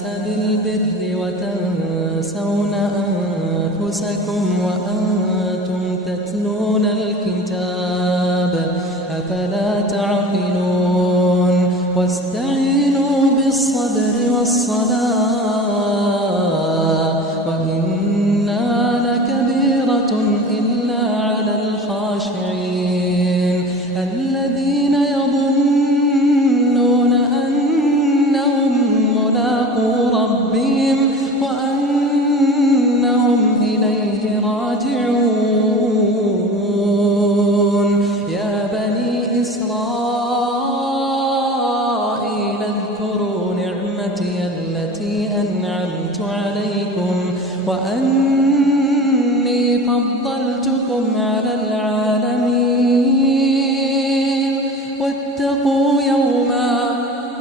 الناس بالبر وتنسون أنفسكم وأنتم تتلون الكتاب أفلا تعقلون واستعينوا بالصبر والصلاة وإنها لكبيرة إلا على الخاشعين الذين يظنون أنهم ملاقو ربهم وأنهم إليه راجعون يا بني إسرائيل اذكروا نعمتي التي أنعمت عليكم وأني فضلتكم على العالمين